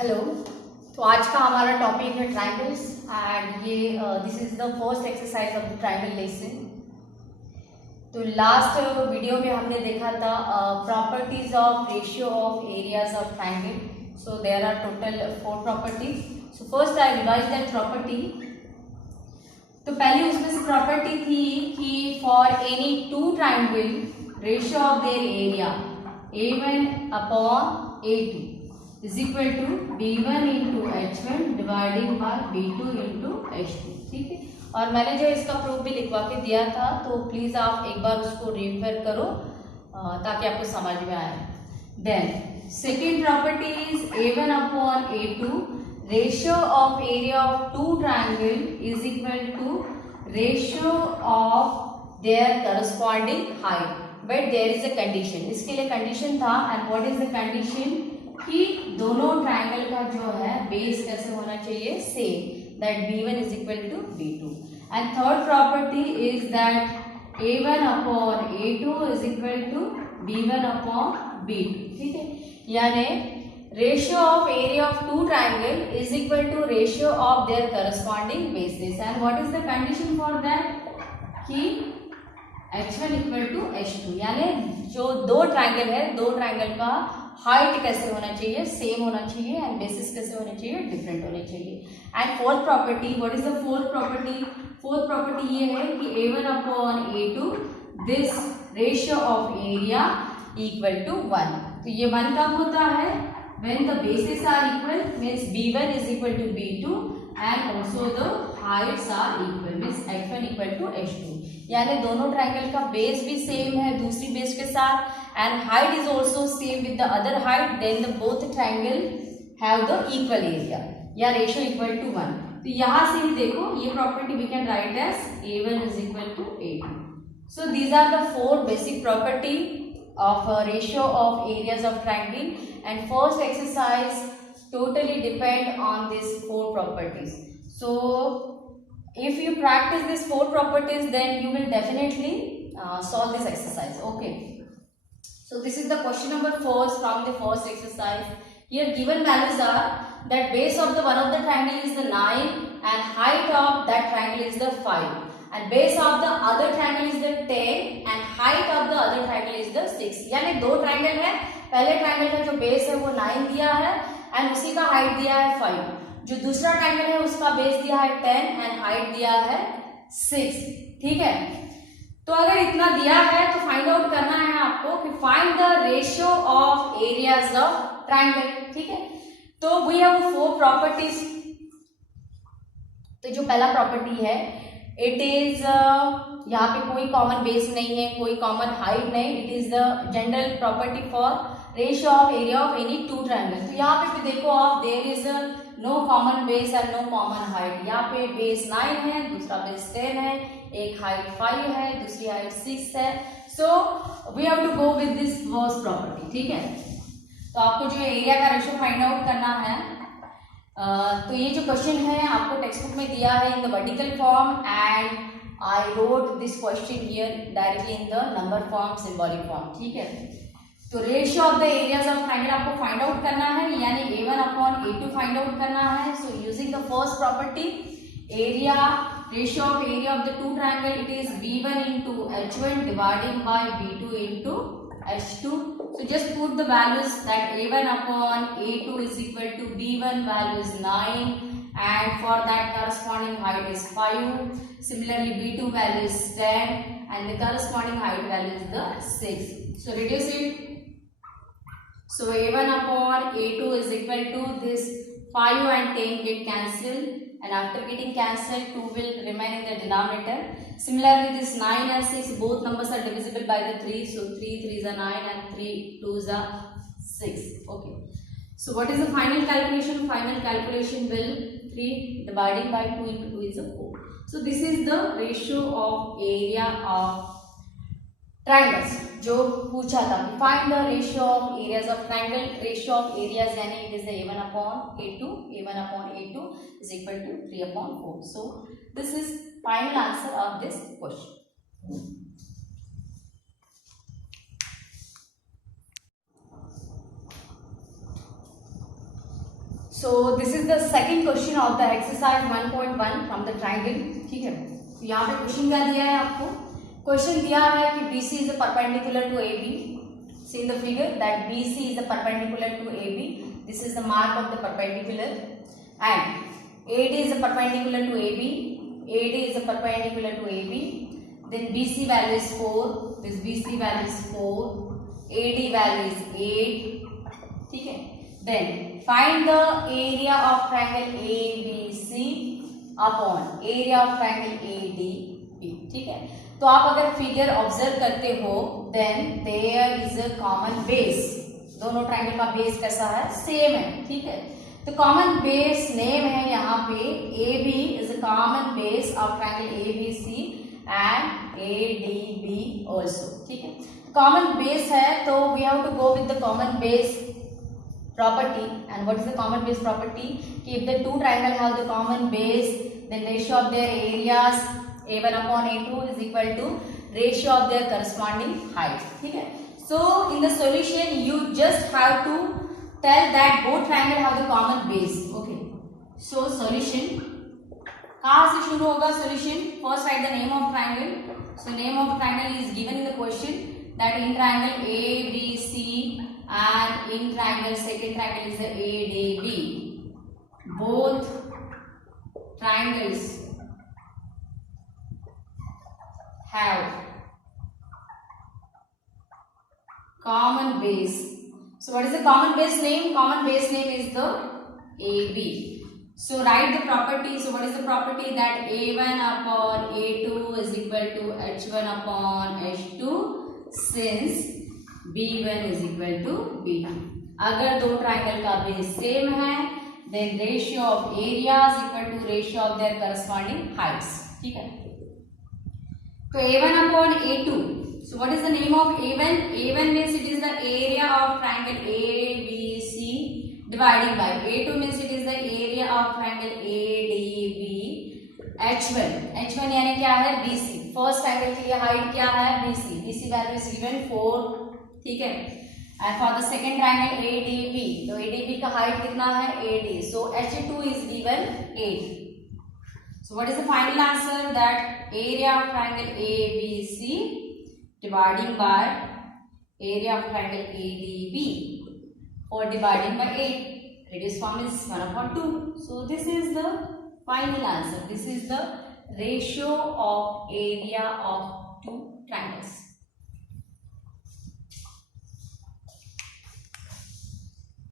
हेलो। तो आज का हमारा टॉपिक है ट्रायंगल्स एंड ये this is the first exercise of the triangle lesson. तो लास्ट वीडियो में हमने देखा था properties of ratio of areas of triangle. So there are total 4 properties. So first I revise that property. तो पहली उसमें से प्रॉपर्टी थी कि for any two triangle ratio of their area A1 upon A2 is equal to B1 into H1 dividing by B2 into H2। ठीक है, और मैंने जो इसका प्रूफ भी लिखवा के दिया था तो प्लीज आप एक बार उसको रिफर करो ताकि आपको समझ में आए। Then second property is A1 upon A2 ratio of area of two triangle is equal to ratio of their corresponding height, but there is a condition. इसके लिए कंडीशन था and what is the condition कि दोनों ट्रायंगल का जो है बेस कैसे होना चाहिए, same, that B1 is equal to B2। And third property is that A1 upon A2 is equal to B1 upon B2। ठीक है, यानी ratio of area of two triangle is equal to ratio of their corresponding bases. And what is the condition for that कि H1 equal to H2, यानी जो दो ट्रायंगल है, दो ट्रायंगल का हाइट कैसे होना चाहिए, सेम होना चाहिए, एंड बेसिस कैसे होने चाहिए, डिफरेंट होने चाहिए। And fourth property, what is the fourth property? Fourth property ये है कि A1 upon A2 this ratio of area equal to 1। तो ये 1 कब होता है? When the bases are equal, means B1 is equal to B2 and also the heights are equal, means H1 equal to H2, यानी दोनों ट्रायंगल का बेस भी सेम है दूसरी बेस के साथ and height is also same with the other height, then the both triangle have the equal area या ratio equal to 1। तो यहाँ से ही देखो ये property we can write as A1 is equal to A2। So these are the 4 basic property of ratio of areas of triangle, and first exercise totally depend on these 4 properties. So if you practice these 4 properties then you will definitely solve this exercise. Okay, so this is the question number 4 from the first exercise. Here given values are that base of the one of the triangle is the 9 and height of that triangle is the 5, and base of the other triangle is the 10 and height of the other triangle is the 6। यानी दो ट्रायंगल है, पहले ट्रायंगल का जो बेस है वो 9 दिया है एंड उसी का हाइट दिया है 5, जो दूसरा ट्रायंगल है उसका बेस दिया है 10 एंड हाइट दिया है 6। ठीक है, तो अगर इतना दिया है तो फाइंड आउट करना है आपको कि find the ratio of areas of triangle. ठीक है, तो वी हैव 4 प्रॉपर्टीज। तो जो पहला प्रॉपर्टी है इट इज यहाँ पे कोई कॉमन बेस नहीं है, कोई कॉमन हाइट नहीं, it is the general property for ratio of area of any two triangle. तो यहाँ पे भी देखो आप, there is no common base and no common height. यहाँ पे बेस 9 है, दूसरा बेस 10 है, एक हाइट 5 है, दूसरी हाइट 6 है। So we have to go with this first property. ठीक है, तो आपको जो एरिया का रेशियो फाइंड आउट करना है, तो ये जो क्वेश्चन है आपको टेक्स्ट बुक में दिया है in the vertical form and I wrote this question here directly in the number form, symbolic form. ठीक है, तो ratio of the areas of triangle आपको फाइंड आउट करना है, यानी A1 upon A2 find out करना है। So using the first property area, ratio of area of the two triangle, it is B1 into H1 dividing by B2 into H2। So just put the values that A1 upon A2 is equal to B1 value is 9 and for that corresponding height is 5. Similarly B2 value is 10 and the corresponding height value is the 6. So reduce it. So A1 upon A2 is equal to this 5 and 10 get cancelled, and after getting cancelled 2 will remain in the denominator. Similarly this 9 and 6 both numbers are divisible by the 3, so 3 3s are 9 and 3 2s are 6. Okay, so what is the final calculation? Final calculation will 3 dividing by 2 into 2 is a 4. So this is the ratio of area of triangles जो पूछा था, find the ratio of areas of triangle. Ratio of areas यानी it is A1 upon A2, A1 upon A2 is equal to 3 upon 4। So this is final answer of this question. So this is the second question of the exercise 1.1 from the triangle. ठीक है, तो यहाँ पे क्वेश्चन क्या दिया है आपको? क्वेश्चन दिया है कि BC is a perpendicular to AB. See in the figure that BC is a perpendicular to AB. This is the mark of the perpendicular, and AD is a perpendicular to AB. AD is a perpendicular to AB. Then BC value is 4. This BC value is 4. AD value is 8. ठीक है. Then find the area of triangle ABC upon area of triangle ADB. ठीक है, तो आप अगर figure observe करते हो then there is a common base. दोनों ट्राइंगल का बेस कैसा है? सेम है. ठीक है, तो कॉमन बेस नेम है यहाँ पे AB is a common base of triangle ABC and ADB also. ठीक है, कॉमन बेस है तो we have to go with the common base property. And what is the common base property? If the two triangle have the common base, then ratio of their areas A1 upon A2 is equal to ratio of their corresponding height. ठीक है, so in the solution you just have to tell that both triangle have the common base. Okay, so solution कहाँ से शुरू होगा? solution first write the name of triangle. So name of triangle is given in the question, that in triangle ABC and in triangle second triangle is the ADB. Both triangles have common base. So what is the common base name? Common base name is the AB. So write the property. So what is the property? That A1 upon A2 is equal to H1 upon H2 since B1 is equal to B2. अगर दो ट्राइंगल का base same है then ratio of areas equal to ratio of their corresponding heights. ठीक है, तो A1 upon A2. So what is the name of A1? A1 means it is the area of triangle ABC dividing by A2 means it is the area of triangle ADB. H1 यानी क्या है? BC. First triangle के लिए हाइट क्या है? BC. BC value is given 4. ठीक है, and for the second triangle ADB, तो ADB का हाइट कितना है? AD. सो H2 is given 8. So what is the final answer? That area of triangle ABC dividing by area of triangle ADB, or dividing by 8. Radius form is 1 upon 2. So this is the final answer. This is the ratio of area of two triangles.